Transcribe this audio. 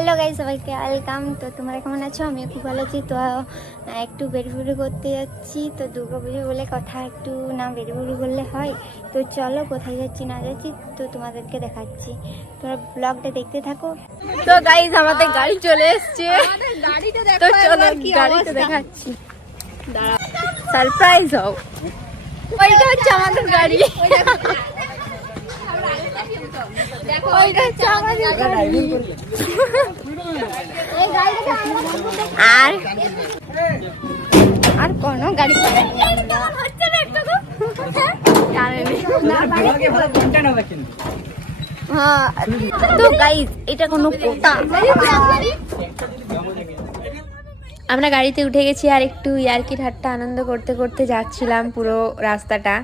Hello guys, সবাইকে welcome. তো তোমরা কেমন আছো? আমি খুব ভালো আছি। তো একটু বেরিবুড়ি করতে যাচ্ছি, তো দুর্গাপুজো বলে কথা, একটু না বেরিবুড়ি করলে হয়। তো চলো কোথায় যাচ্ছি না যাচ্ছি তো তোমাদেরকে দেখাচ্ছি, তোমরা ব্লগটা দেখতে থাকো। তো গাইস আমাদের গাড়ি চলে এসছে, তো চলো গাড়িটা দেখাচ্ছি। দাঁড়া, সারপ্রাইজ হও। ওইটা হচ্ছে আমাদের গাড়ি, আর কোনো গাড়ি তো গাইস এটা কোনো কোথা। আমরা গাড়িতে উঠে গেছি আর একটু ইয়ার্কি ঠাট্টা আনন্দ করতে করতে যাচ্ছিলাম পুরো রাস্তাটা।